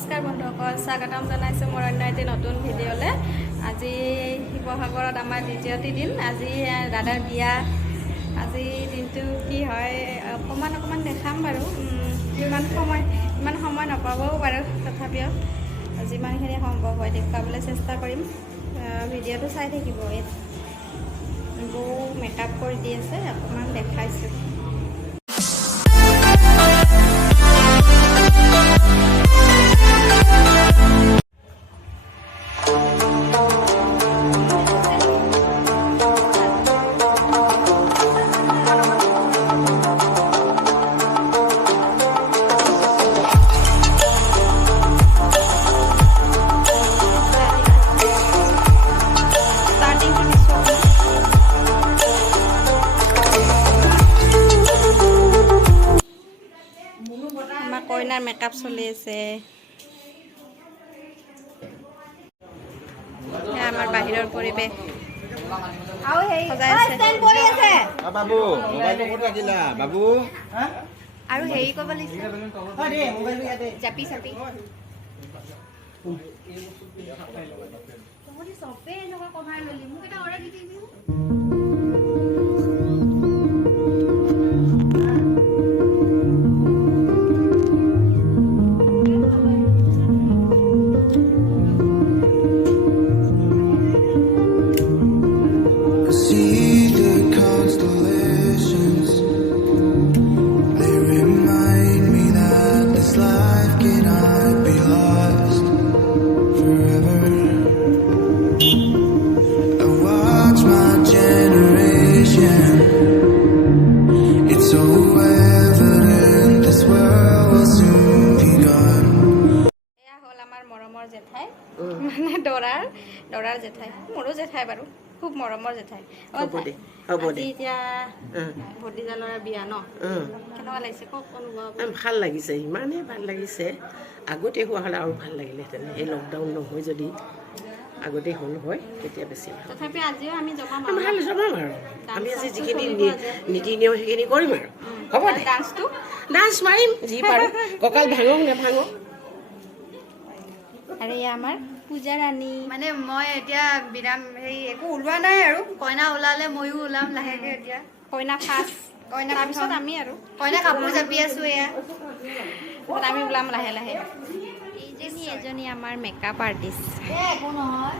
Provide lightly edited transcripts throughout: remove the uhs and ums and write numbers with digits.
নমস্কাৰ বন্ধুসকল, স্বাগতম জনাইছোঁ মোৰ অন্য এটি নতুন ভিডিঅ'লৈ। আজি শিৱসাগৰত আমাৰ দ্বিতীয়টি দিন। আজি দাদাৰ বিয়া। আজি দিনটো কি হয় অকণমান দেখাম বাৰু। ইমান সময় নাপাবও বাৰু, তথাপিও যিমানখিনি সম্ভৱ হয় দেখুৱাবলৈ চেষ্টা কৰিম। ভিডিঅ'টো চাই থাকিব। বৌ মেকআপ কৰি দি আছে, অকণমান দেখাইছোঁ। কইনাৰ মেকআপ চলি আছে। আমাৰ বাহিৰৰ পৰিৱেশ বাবু মোবাইলটো ক'ত ৰাখিলা বাবু? আৰু হেৰি কৰিব লাগিছে, জাপি চাপি চবে এনেকুৱা কভাৰ ললি, মোক এটা অৰ্ডাৰ দি দিবি। মৰমৰ জেঠাই, মানে দৰাৰ জেঠাই, মোৰো জেঠাই বাৰু, খুব মৰমৰ জেঠাই। এতিয়া ভতিজা ল'ৰাৰ বিয়া ন, কেনেকুৱা লাগিছে কওক অনুভৱ? ভাল লাগিছে, ইমানেই ভাল লাগিছে। আগতে হোৱা হ'লে আৰু ভাল লাগিলেহেঁতেন। এই লকডাউন নহয় যদি আগতে হ'ল হয় তেতিয়া বেছি ভাল। তথাপি আজিও আমি জমাম আৰু আমি আজি যিখিনি নীতি নিয়ম সেইখিনি কৰিম আৰু হ'ব দে। ডান্স মাৰিম যি পাৰোঁ, কঁকাল ভাঙক নেভাঙক। আৰু এয়া আমাৰ পূজা ৰাণী। মানে মই এতিয়া বিৰাম হেৰি একো ওলোৱা নাই আৰু, কইনা ওলালে ময়ো ওলাম লাহেকে। এতিয়া কইনা ফাৰ্ষ্ট, তাৰপিছত আমি আৰু কইনা কাপোৰ জাপি আছো। এয়া আমি ওলাম লাহে লাহে। এজনী আমাৰ মেকআপ আৰ্টিষ্ট একো নহয়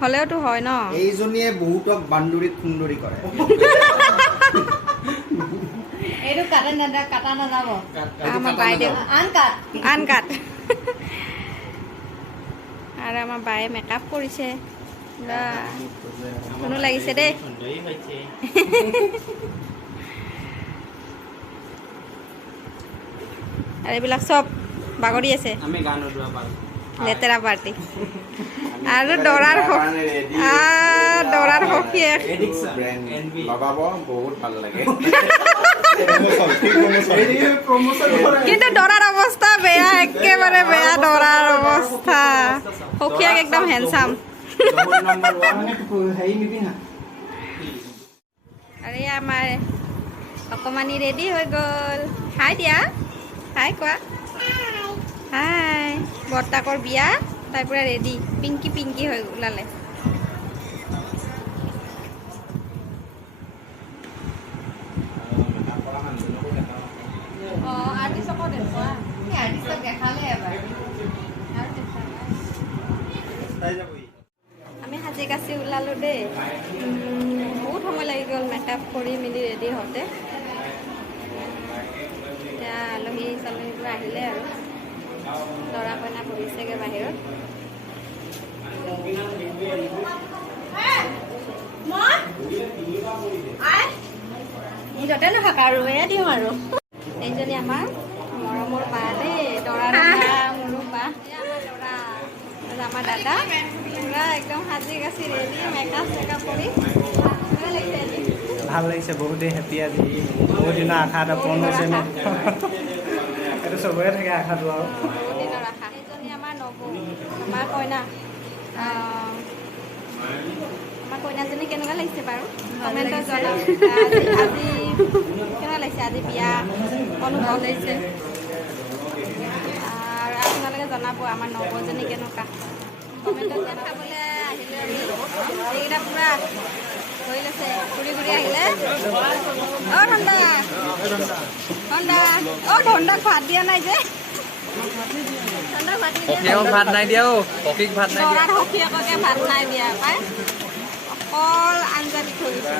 হ'লেওতো হয় ন। এইজনীয়ে বহুতক বান্দুৰিক সুন্দৰী কৰে। এইটো কাটা নাযাব। আমাৰ বাইদেউ আনকাট আৰু আমাৰ বায়ে মেকআপ কৰিছে। কোনো লাগিছে দেই। আৰু এইবিলাক চব বাগৰি আছে, লেতেৰা পাৰ্টি। আৰু দৰাৰ সখীয়েক বহুত ভাল লাগে। কিন্তু দৰাৰ অৱস্থা বেয়া, একেবাৰে বেয়া দৰাৰ অৱস্থা। সখীয়েক একদম হেণ্ডচাম। আৰু আমাৰ অকমানি ৰেডি হৈ গ'ল। হাই দিয়া, হাই কোৱা। হাই, বৰ্তাকৰ বিয়া, তাই পুৰা ৰেডি, পিংকি হৈ ওলালে। আমি সাজি কাচি ওলালোঁ দেই। বহুত সময় লাগি গ'ল মেকআপ কৰি মেলি ৰেডি হওঁতে। এতিয়া আলহী চালহীবোৰ আহিলে আৰু দৰা কইনা বহিছেগৈ বাহিৰত। য'তে নহওক আৰু এয়া দিওঁ আৰু। এইজনী আমাৰ মৰমৰ বা দেই, দৰাৰ বা, মোৰো বা। আমাৰ দাদা পুৰা একদম সাজি কাচি ৰেডি, মেকআপ চেকআপ কৰি। ভাল লাগিছে, বহুতেই হেপী আজি। বহুত দিনৰ আশা এটা পূৰণ হৈছে ন। এইটো চবৰে থাকে আশাটো আৰু। বহুত দিনৰ আশা। এইজনী আমাৰ নবৌ, আমাৰ কইনা। আমাৰ কইনাজনী কেনেকুৱা লাগিছে বাৰু কমেণ্টত জনাওক। আজি কেনেকুৱা লাগিছে আজি বিয়া অনুভৱ লাগিছে? জনাব আমাৰ নৱজনী কেনেকুৱা কমেণ্টত খাবলৈ আহিলে এইকেইটা পূৰা হৈ লৈছে ঘূৰি ঘূৰি আহিলে অঁ ধন্দা ধন্দাক ভাত দিয়া নাই যে ভাত নাই দিয়া সখীক ভাত নাই দিয়া সখীয়েককে ভাত নাই দিয়া পাই অকল আঞ্জা দি থৈ দিছে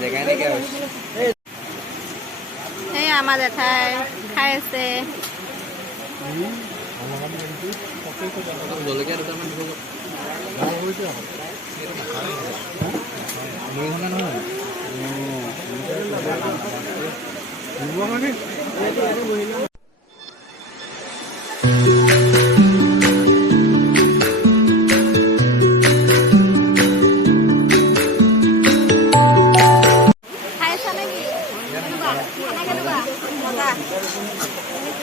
জেগাই নাইকিয়া হৈছে সেই আমাৰ জেঠাই খাই আছে জলকীয়া দুটামান দিব খাই আছা নেকি কেনেকুৱা খানা কেনেকুৱা মজা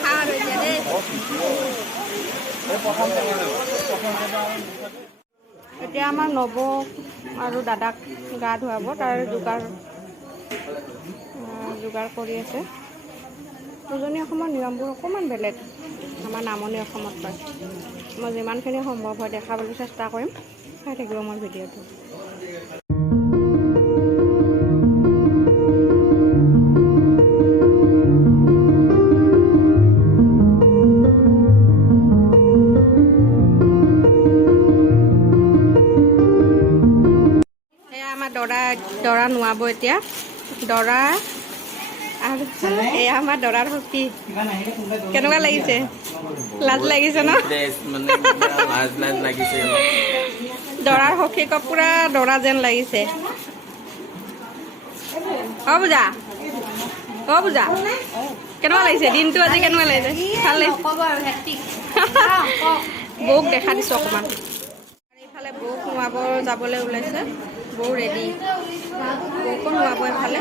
খাওঁ আৰু এতিয়া দেই এতিয়া আমাৰ নৱ আৰু দাদাক গা ধুৱাব তাৰ যোগাৰ কৰি আছে উজনি অসমৰ নিয়মবোৰ অকণমান বেলেগ আমাৰ নামনি অসমত কয় মই যিমানখিনি সম্ভৱ হয় দেখাবলৈ চেষ্টা কৰিম চাই থাকিব মোৰ ভিডিঅ'টো দৰা নোৱাব এতিয়া দৰা আৰু এয়া আমাৰ দৰাৰ সখী কেনেকুৱা লাগিছে লাজ লাগিছে ন লাজ লাগিছে দৰাৰ সখীকক পুৰা দৰা যেন লাগিছে পূজা কেনেকুৱা লাগিছে দিনটো আজি কেনেকুৱা লাগিছে ভাল লাগিছে বৌক দেখা দিছোঁ অকণমান এইফালে বৌক নোৱাব যাবলৈ ওলাইছে বৌ ৰেডি বৌকো নোৱাব এইফালে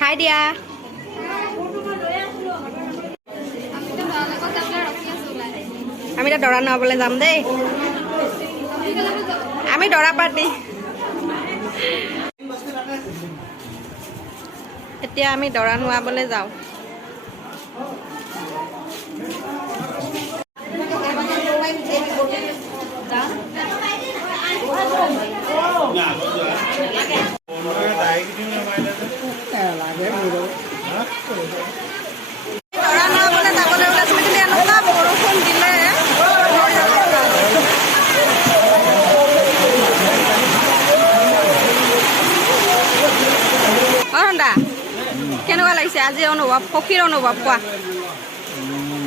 হাই দিয়া আমি এতিয়া দৰা নোৱাবলৈ যাম দেই আমি দৰা পাৰ্টি এতিয়া আমি দৰা নোৱাবলৈ যাওঁ দৰা নোৱাবলৈ যাবলৈ ওলাইছোঁ কিন্তু এনেকুৱা বৰষুণ দিলে কেনেকুৱা লাগিছে আজি অনুভৱ সখীৰ অনুভৱ কোৱা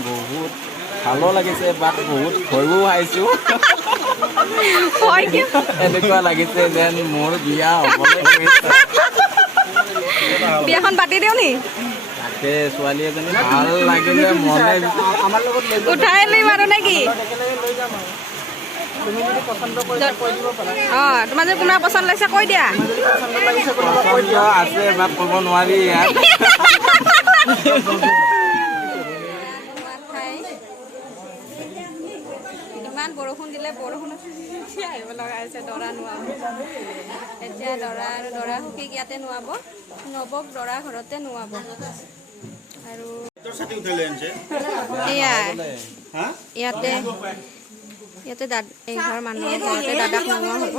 বহুত ভালো লাগিছে বাট বহুত ভয়ো খাইছোঁ এনেকুৱা লাগিছে যেন মোৰ বিয়া হ'বলৈ বিয়াখন পাতি দিওঁ নি তাকে ছোৱালী এজনী ভাল লাগিলে মনে উঠাই নিম আৰু নেকি অঁ তোমাৰ যদি কোনোবা পচন্দ লাগিছে কৈ দিয়া আছে বাট ক'ব নোৱাৰি ইয়াত ইমান বৰষুণ দিলে বৰষুণত আহিব লগা হৈছে দৰা নোৱাব এতিয়া দৰা আৰু দৰা সখীক ইয়াতে নোৱাব নৱক দৰা ঘৰতে নোৱাব আৰু এয়া ইয়াতে এঘৰ মানুহৰ ঘৰতে দাদাক নোহোৱা হ'ব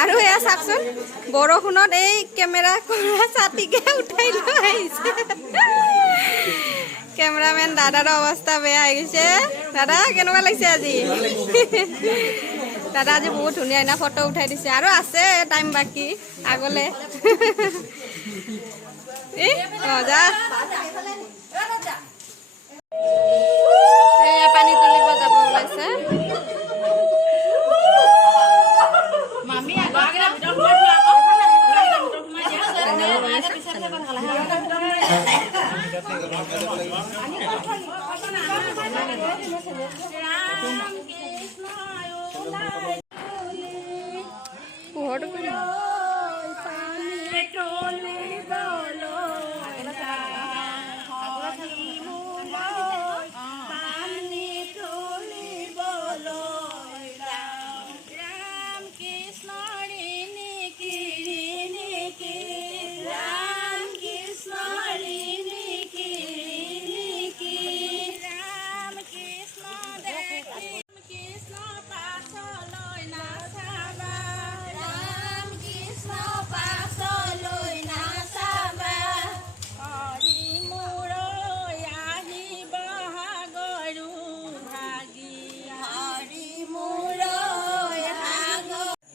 আৰু এয়া চাওকচোন বৰষুণত এই কেমেৰা কৰা ছাতিকে উঠাই লৈ আহিছে কেমেৰামেন দাদাৰ অৱস্থা বেয়া হৈ গৈছে দাদা কেনেকুৱা লাগিছে আজি দাদা আজি বহুত ধুনীয়া ধুনীয়া ফটো উঠাই দিছে আৰু আছে টাইম বাকী আগলৈ মজা পানী তুলিব যাব ওলাইছে পোহৰটো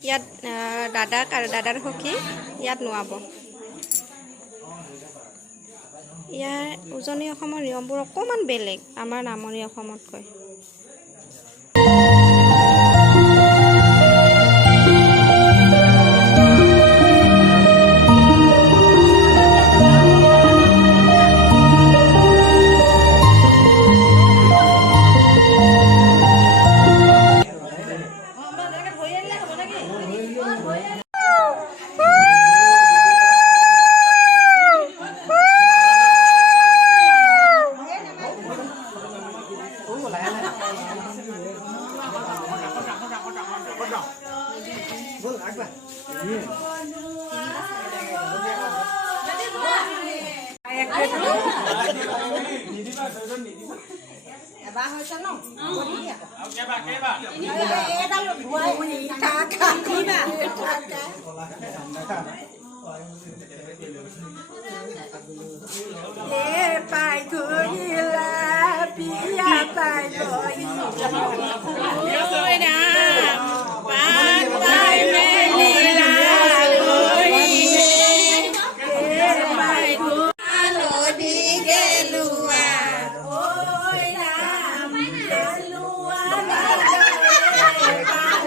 ইয়াত দাদাক আৰু দাদাৰ সখী ইয়াত নোৱাব। ইয়াৰ উজনি অসমৰ নিয়মবোৰ অকণমান বেলেগ আমাৰ নামনি অসমতকৈ।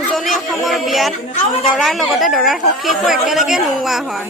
উজনি অসমৰ বিয়াত দৰাৰ লগতে দৰাৰ সখীকো একেলগে নোওৱা হয়।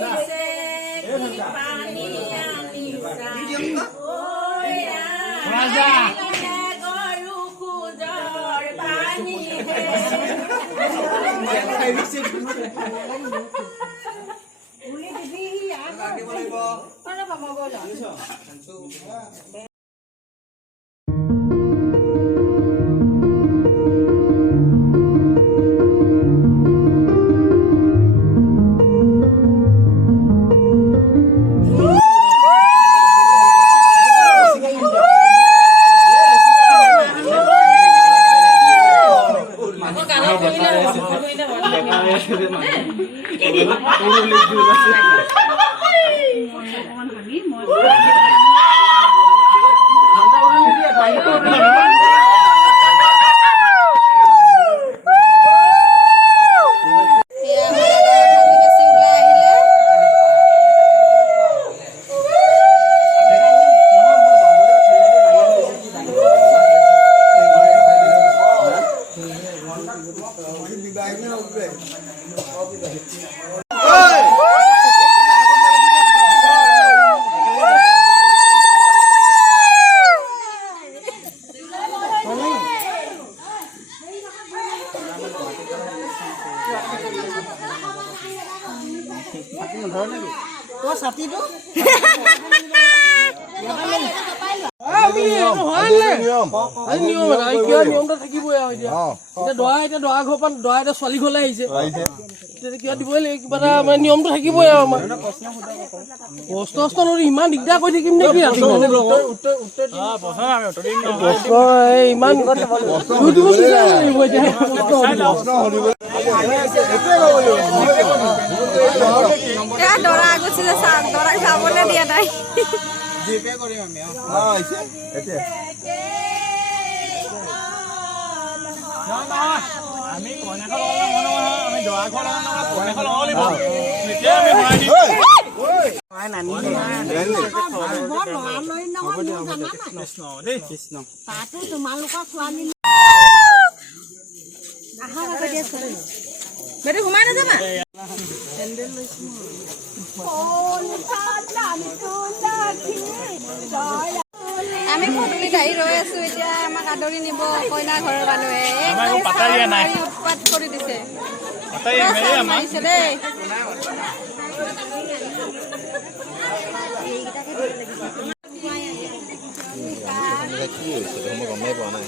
নিয়মটা থাকিবই আৰু এতিয়া দৰা ঘৰ পৰা দৰা এতিয়া ছোৱালী ঘৰলৈ আহিছে কিবা দিবই লাগিব কিবা এটা মানে নিয়মটো থাকিবই আৰু আমাৰ প্ৰশ্ন ইমান দিগদাৰ কৰি থাকিম নেকি ইমান দৰা গুচি দৰাক যাবলৈ দিয়া নাই। আমি দৰা ঘৰ সোমাই নাযাবা। আমি পদূলিত আহি ৰৈ আছো, এতিয়া আমাক আদৰি নিব কইনা ঘৰৰ মানুহে উৎপাত কৰি দিছে মাৰিছে দেই। গমেই পোৱা নাই।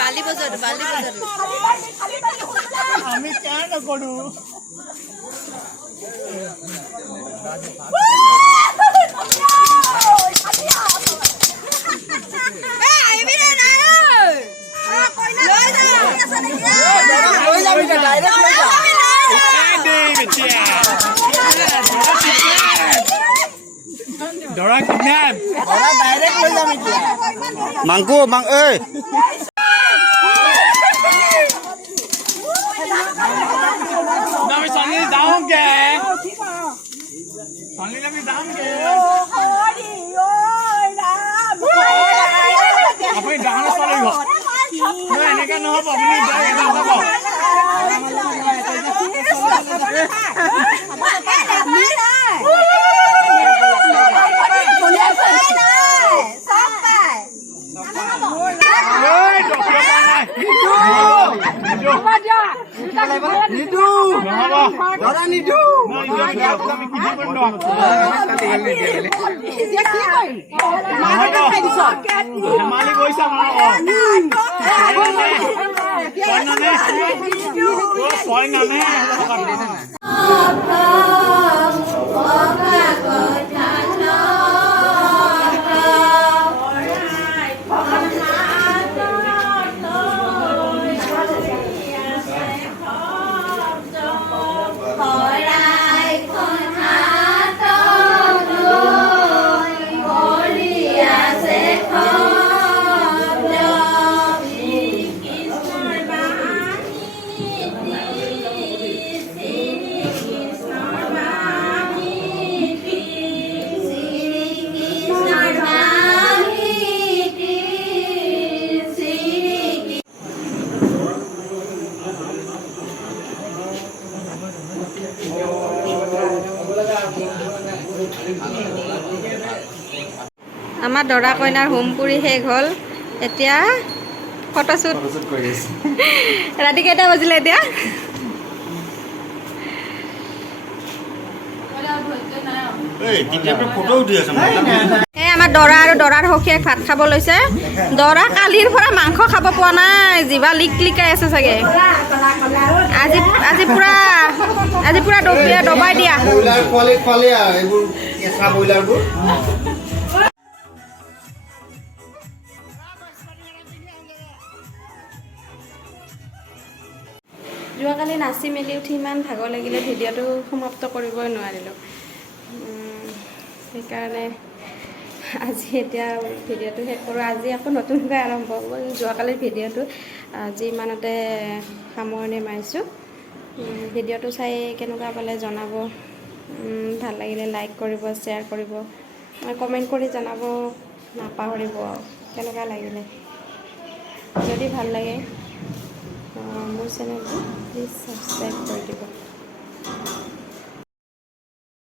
বালি বজাৰো আমি কেন নকৰো দৰা কিডনেপ মাংকু ঐ আমি চালি যাওঁগে চালি আমি যামগে আপুনি ডাঙৰ চালিব এনেকে নহ'ব আপুনি যাব আমাৰ দৰা কইনাৰ হোম পুৰি শেষ হ'ল এতিয়া ফটোশ্বুট কৰি আছে ৰাতি কেইটা বাজিলে এতিয়া ফটো উঠি আছে এই আমাৰ দৰা আৰু দৰাৰ সখীয়ে ভাত খাব লৈছে দৰা কালিৰ পৰা মাংস খাব পোৱা নাই জিভা লিক লিকাই আছে চাগে আজি পুৰা দবাই দিয়া ব্ৰইলাৰ খোৱালে আৰু এইবোৰ কেঁচা ব্ৰইলাৰবোৰ যোৱাকালি নাচি মেলি উঠি ইমান ভাগৰ লাগিলে ভিডিঅ'টো সমাপ্ত কৰিবই নোৱাৰিলোঁ সেইকাৰণে আজি এতিয়া ভিডিঅ'টো শেষ কৰোঁ আজি আকৌ নতুনকৈ আৰম্ভ হ'ব যোৱাকালিৰ ভিডিঅ'টো আজি ইমানতে সামৰণি মাৰিছোঁ ভিডিঅ'টো চাই কেনেকুৱা পালে জনাব ভাল লাগিলে লাইক কৰিব শ্বেয়াৰ কৰিব কমেণ্ট কৰি জনাব নাপাহৰিব কেনেকুৱা লাগিলে যদি ভাল লাগে মোৰ চেনেলটো প্লিজ ছাবস্ক্ৰাইব কৰি দিব